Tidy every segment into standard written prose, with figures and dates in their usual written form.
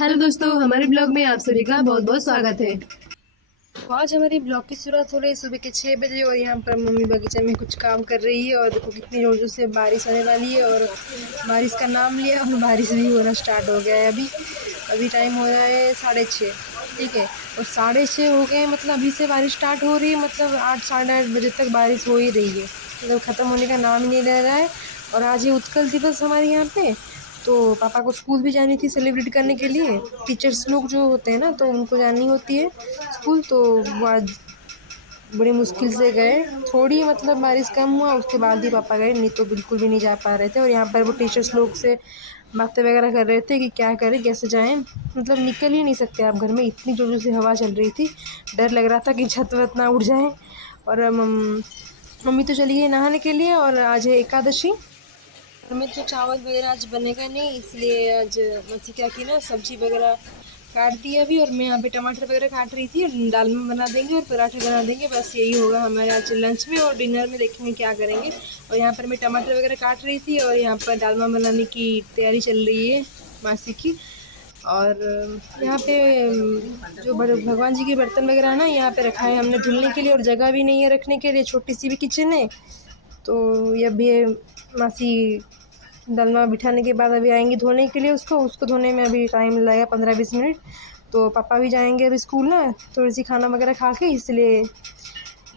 Hello दोस्तों, हमारे blog में आप सभी का बहुत बहुत स्वागत है। तो आज हमारी ब्लॉग की शुरुआत हो रही है सुबह के 6 बजे और यहाँ पर मम्मी बगीचे में कुछ काम कर रही है। और देखो कितनी जोर जोर से बारिश होने वाली है और बारिश का नाम लिया और बारिश भी होना स्टार्ट हो गया है। अभी टाइम हो रहा है 6:30, ठीक है। और 6:30 हो गए, मतलब अभी से बारिश स्टार्ट हो रही है, मतलब 8 साढ़े 8 बजे तक बारिश हो ही रही है, मतलब ख़त्म होने का नाम ही नहीं ले रहा है। और आज ये उत्कल दिवस हमारे यहाँ पे, तो पापा को स्कूल भी जानी थी सेलिब्रेट करने के लिए। टीचर्स लोग जो होते हैं ना, तो उनको जानी होती है स्कूल, तो वो आज बड़ी मुश्किल से गए। थोड़ी मतलब बारिश कम हुआ उसके बाद ही पापा गए, नहीं तो बिल्कुल भी नहीं जा पा रहे थे। और यहाँ पर वो टीचर्स लोग से बातें वगैरह कर रहे थे कि क्या करें कैसे जाएं, मतलब निकल ही नहीं सकते आप घर में, इतनी जोर से हवा चल रही थी। डर लग रहा था कि छत वत ना उड़ जाए। और मम्मी तो चली गई नहाने के लिए। और आज है एकादशी, हमें तो चावल वगैरह आज बनेगा नहीं, इसलिए आज मच्छी क्या की ना, सब्जी वगैरह काट दी अभी। और मैं यहाँ पे टमाटर वगैरह काट रही थी, और दाल में बना देंगे और पराठे बना देंगे, बस यही होगा हमारे आज लंच में। और डिनर में देखेंगे क्या करेंगे। और यहाँ पर मैं टमाटर वगैरह काट रही थी और यहाँ पर डालमा बनाने की तैयारी चल रही है मासी की। और यहाँ पे जो भगवान जी के बर्तन वगैरह ना यहाँ पे रखा है हमने धुलने के लिए, और जगह भी नहीं है रखने के लिए, छोटी सी भी किचन है। तो ये भी मासी डालना बिठाने के बाद अभी आएंगी धोने के लिए, उसको धोने में अभी टाइम लगेगा 15-20 मिनट। तो पापा भी जाएंगे अभी स्कूल ना, थोड़ी सी खाना वगैरह खा के, इसलिए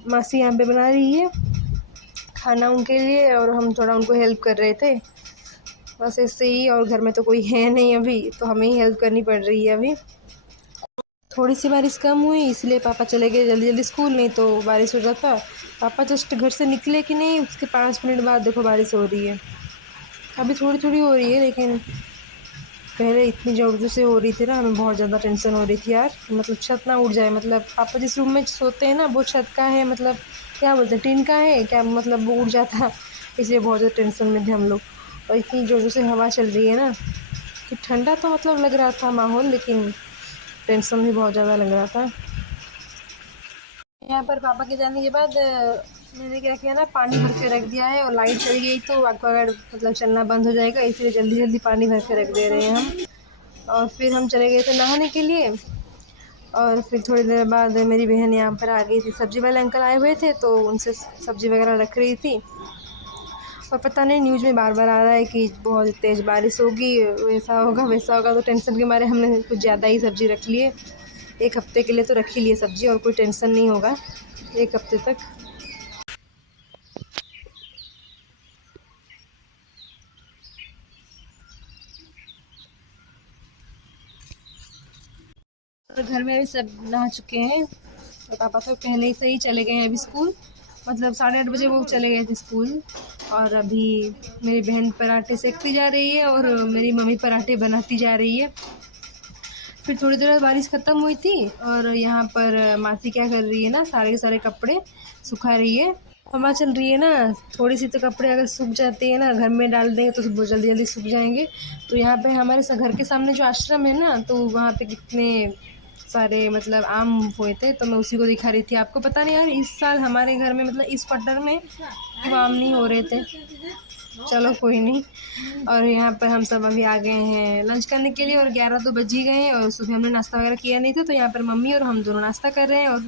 मासी यहाँ पे बना रही है खाना उनके लिए, और हम थोड़ा उनको हेल्प कर रहे थे, बस ऐसे ही। और घर में तो कोई है नहीं अभी, तो हमें ही हेल्प करनी पड़ रही है अभी। थोड़ी सी बारिश कम हुई इसलिए पापा चले गए जल्दी जल्दी स्कूल, नहीं तो बारिश हो जाता। पापा जस्ट घर से निकले कि नहीं, उसके 5 मिनट बाद देखो बारिश हो रही है। अभी थोड़ी थोड़ी हो रही है, लेकिन पहले इतनी ज़ोर से हो रही थी ना, हमें बहुत ज़्यादा टेंशन हो रही थी यार, मतलब छत ना उड़ जाए। मतलब पापा जिस रूम में सोते हैं ना, वो छत का है, मतलब क्या बोलते हैं, टीन का है क्या, मतलब वो उड़ जाता, इसलिए बहुत ज़्यादा टेंशन में थे हम लोग। और इतनी ज़ोर से हवा चल रही है ना कि ठंडा तो मतलब लग रहा था माहौल, लेकिन टेंशन भी बहुत ज़्यादा लग रहा था। यहाँ पर पापा के जाने के बाद मैंने क्या किया ना, पानी भर के रख दिया है। और लाइट चली गई तो एक्वागार्ड मतलब चलना बंद हो जाएगा, इसलिए जल्दी जल्दी पानी भर के रख दे रहे हैं हम। और फिर हम चले गए थे नहाने के लिए। और फिर थोड़ी देर बाद मेरी बहन यहाँ पर आ गई थी, सब्ज़ी वाले अंकल आए हुए थे, तो उनसे सब्ज़ी वगैरह रख रही थी। और पता नहीं न्यूज़ में बार बार आ रहा है कि बहुत तेज़ बारिश होगी, ऐसा होगा वैसा होगा, तो टेंशन के मारे हमने कुछ ज़्यादा ही सब्ज़ी रख ली है। 1 हफ्ते के लिए तो रख ही लिए सब्ज़ी, और कोई टेंशन नहीं होगा 1 हफ्ते तक। और घर में भी सब नहा चुके हैं, और पापा तो पहले से ही चले गए हैं अभी स्कूल, मतलब 8:30 बजे वो चले गए थे स्कूल। और अभी मेरी बहन पराठे सेकती जा रही है और मेरी मम्मी पराठे बनाती जा रही है। फिर थोड़ी देर बाद बारिश ख़त्म हुई थी, और यहाँ पर मासी क्या कर रही है ना, सारे के सारे कपड़े सुखा रही है। हवा चल रही है ना, थोड़ी सी तो कपड़े अगर सूख जाते हैं ना, घर में डाल देंगे तो बहुत जल्दी जल्दी सूख जाएंगे। तो यहाँ पे हमारे घर के सामने जो आश्रम है ना, तो वहाँ पे कितने सारे मतलब आम हुए थे, तो मैं उसी को दिखा रही थी आपको। पता नहीं यार, इस साल हमारे घर में मतलब इस क्वार्टर में क्यों आम नहीं हो रहे थे, चलो कोई नहीं। और यहाँ पर हम सब अभी आ गए हैं लंच करने के लिए, और 11 तो बज ही गए हैं, और सुबह हमने नाश्ता वगैरह किया नहीं था, तो यहाँ पर मम्मी और हम दोनों नाश्ता कर रहे हैं। और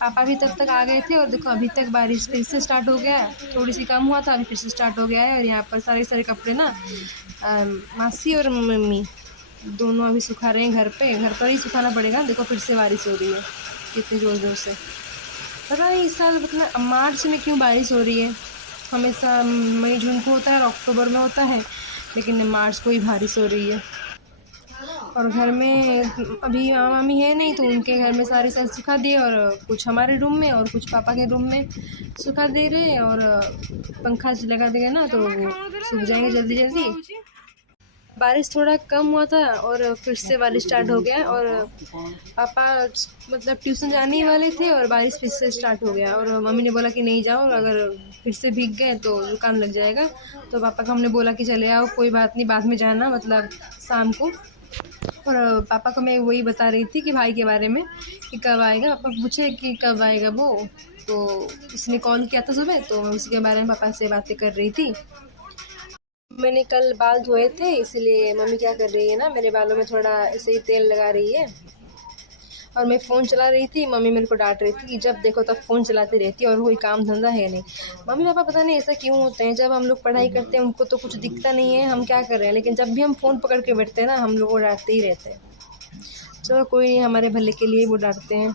पापा भी तब तक आ गए थे, और देखो अभी तक बारिश फिर से स्टार्ट हो गया है, थोड़ी सी कम हुआ था अभी फिर से स्टार्ट हो गया है। और यहाँ पर सारे सारे कपड़े ना मासी और मम्मी दोनों अभी सुखा रहे हैं घर पर ही सुखाना पड़ेगा। देखो फिर से बारिश हो रही है कितनी ज़ोर ज़ोर से। पता नहीं इस साल मतलब मार्च में क्यों बारिश हो रही है, हमेशा मई जून को होता है और अक्टूबर में होता है, लेकिन मार्च को ही बारिश हो रही है। और घर में अभी मामा मामी है नहीं, तो उनके घर में सारी सारी सुखा दिए, और कुछ हमारे रूम में और कुछ पापा के रूम में सुखा दे रहे हैं। और पंखा लगा देंगे ना, तो वो सूख जाएंगे जल्दी जल्दी। बारिश थोड़ा कम हुआ था और फिर से बारिश स्टार्ट हो गया। और पापा मतलब ट्यूशन जाने ही वाले थे, और बारिश फिर से स्टार्ट हो गया। और मम्मी ने बोला कि नहीं जाओ, अगर फिर से भीग गए तो जुकाम लग जाएगा। तो पापा को हमने बोला कि चले आओ, कोई बात नहीं, बाद में जाना, मतलब शाम को। और पापा को मैं वही बता रही थी कि भाई के बारे में कि कब आएगा। पापा पूछे कि कब आएगा वो, तो इसने कॉल किया था सुबह, तो मैं उसी के बारे में पापा से बातें कर रही थी। मैंने कल बाल धोए थे, इसलिए मम्मी क्या कर रही है ना, मेरे बालों में थोड़ा ऐसे ही तेल लगा रही है। और मैं फ़ोन चला रही थी, मम्मी मेरे को डांट रही थी कि जब देखो तब फ़ोन चलाती रहती है और कोई काम धंधा है नहीं। मम्मी पापा पता नहीं ऐसा क्यों होते हैं, जब हम लोग पढ़ाई करते हैं उनको तो कुछ दिखता नहीं है हम क्या कर रहे हैं, लेकिन जब भी हम फ़ोन पकड़ के बैठते हैं ना हम लोग को डांटते ही रहते हैं। चलो कोई नहीं, हमारे भले के लिए वो डांटते हैं,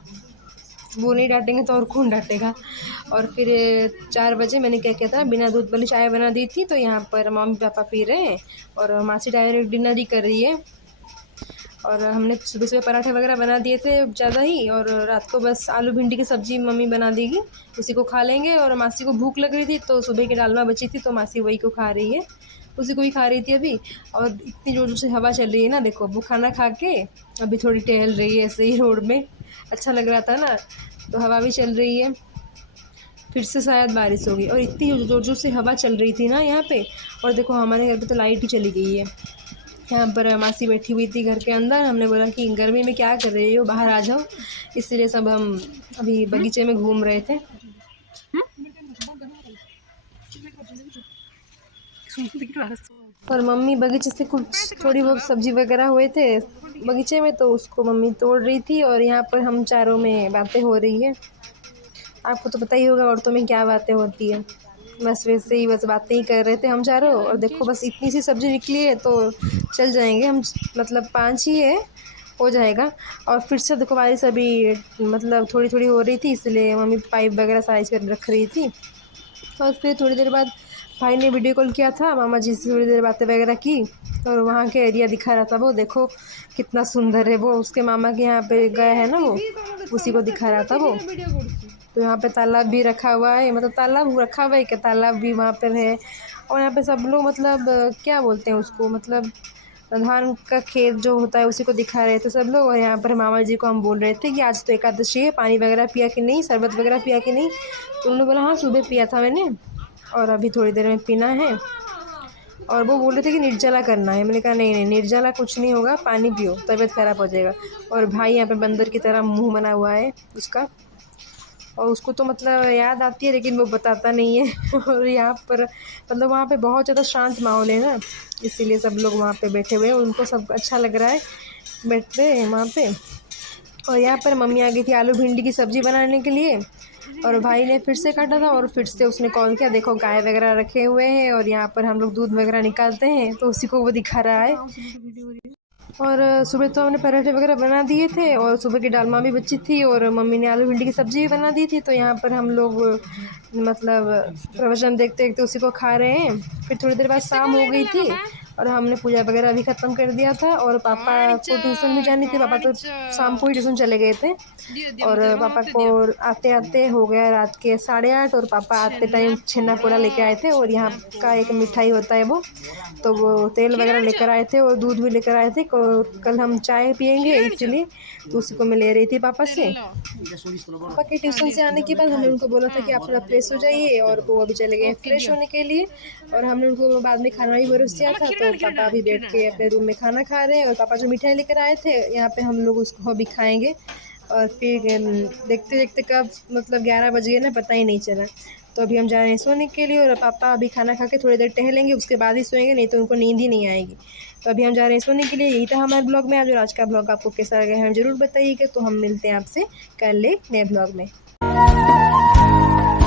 वो नहीं डांटेंगे तो और कौन डांटेगा। और फिर 4 बजे मैंने क्या किया था, बिना दूध वाली चाय बना दी थी, तो यहाँ पर मम्मी पापा पी रहे हैं और मासी डायरेक्ट डिनर ही कर रही है। और हमने सुबह सुबह पराठे वगैरह बना दिए थे ज़्यादा ही, और रात को बस आलू भिंडी की सब्ज़ी मम्मी बना देगी, उसी को खा लेंगे। और मासी को भूख लग रही थी तो सुबह की डालना बची थी तो मासी वही को खा रही है, उसी को ही खा रही थी अभी। और इतनी ज़ोर से हवा चल रही है ना, देखो वो खाना खा के अभी थोड़ी टहल रही है ऐसे ही रोड में, अच्छा लग रहा था ना, तो हवा भी चल रही है। फिर से शायद बारिश होगी, और इतनी ज़ोर ज़ोर से हवा चल रही थी ना यहाँ पे। और देखो हमारे घर पे तो लाइट ही चली गई है। यहाँ पर मासी बैठी हुई थी घर के अंदर, हमने बोला कि गर्मी में क्या कर रही हो, बाहर आ जाओ, इसलिए सब हम अभी बगीचे में घूम रहे थे। और मम्मी बगीचे से कुछ थोड़ी बहुत सब्जी वगैरह हुए थे बगीचे में, तो उसको मम्मी तोड़ रही थी और यहाँ पर हम चारों में बातें हो रही है। आपको तो पता ही होगा औरतों में क्या बातें होती है, बस वैसे ही बस बातें ही कर रहे थे हम चारों। और देखो बस इतनी सी सब्ज़ी निकली है तो चल जाएंगे हम, मतलब 5 ही है, हो जाएगा। और फिर से देखो बारिश अभी मतलब थोड़ी थोड़ी हो रही थी, इसलिए मम्मी पाइप वगैरह साइज कर रख रही थी। और फिर थोड़ी देर बाद भाई ने वीडियो कॉल किया था, मामा जी से थोड़ी देर बातें वगैरह की, और वहाँ के एरिया दिखा रहा था। वो देखो कितना सुंदर है, वो उसके मामा के यहाँ पे गए हैं ना, वो उसी को दिखा रहा था वो। तो यहाँ पे तालाब भी रखा हुआ है, मतलब तालाब रखा हुआ है क्या, तालाब भी वहाँ पर है। और यहाँ पे सब लोग मतलब क्या बोलते हैं उसको, मतलब धान का खेत जो होता है उसी को दिखा रहे थे सब लोग। और यहाँ पर मामा जी को हम बोल रहे थे कि आज तो एकादशी है, पानी वगैरह पिया कि नहीं, शरबत वगैरह पिया कि नहीं। तो उन्होंने बोला हाँ सुबह पिया था मैंने, और अभी थोड़ी देर में पीना है। और वो बोल रहे थे कि निर्जला करना है, मैंने कहा नहीं नहीं निर्जला कुछ नहीं होगा, पानी पियो, तबीयत ख़राब हो जाएगा। और भाई यहाँ पे बंदर की तरह मुंह बना हुआ है उसका, और उसको तो मतलब याद आती है लेकिन वो बताता नहीं है। और यहाँ पर मतलब वहाँ पे बहुत ज़्यादा शांत माहौल है ना, इसीलिए सब लोग वहाँ पे बैठे हुए हैं, उनको सब अच्छा लग रहा है बैठते हैं वहाँ पे। और यहाँ पर मम्मी आ गई थी आलू भिंडी की सब्ज़ी बनाने के लिए, और भाई ने फिर से काटा था और फिर से उसने कॉल किया, देखो गाय वगैरह रखे हुए हैं और यहाँ पर हम लोग दूध वगैरह निकालते हैं, तो उसी को वो दिखा रहा है। और सुबह तो हमने पराठे वगैरह बना दिए थे, और सुबह की दालमा भी बची थी, और मम्मी ने आलू भिंडी की सब्ज़ी भी बना दी थी। तो यहाँ पर हम लोग मतलब प्रवचन देखते देखते उसी को खा रहे हैं। फिर थोड़ी देर बाद शाम हो गई थी और हमने पूजा वगैरह भी ख़त्म कर दिया था, और पापा को ट्यूशन भी जानी थी, पापा तो शाम को ही ट्यूशन चले गए थे। और पापा को आते आते हो गया रात के 8:30, और पापा आते टाइम छेना पोड़ा लेके आए थे, और यहाँ का एक मिठाई होता है वो, तो वो तेल वगैरह लेकर आए थे और दूध भी लेकर आए थे। कल हम चाय पियेंगे इसलिए, तो उसी को मैं ले रही थी पापा से। पापा के ट्यूशन से आने के बाद हमने उनको बोला था कि आप थोड़ा फ्रेश हो जाइए, और वो अभी चले गए फ्रेश होने के लिए। और हमने उनको बाद में खाना भी परोस दिया था, तो पापा अभी बैठ के अपने रूम में खाना खा रहे हैं, और पापा जो मिठाई लेकर आए थे यहाँ पे हम लोग उसको अभी खाएंगे। और फिर देखते देखते कब मतलब 11 बज गए ना, पता ही नहीं चला। तो अभी हम जा रहे हैं सोने के लिए, और पापा अभी खाना खा के थोड़ी देर टहलेंगे, उसके बाद ही सोएंगे, नहीं तो उनको नींद ही नहीं आएगी। तो अभी हम जा रहे हैं सोने के लिए। यही था हमारे ब्लॉग में आज, और आज का ब्लॉग आपको कैसा लगा है ज़रूर बताइएगा। तो हम मिलते हैं आपसे कल एक नए ब्लॉग में।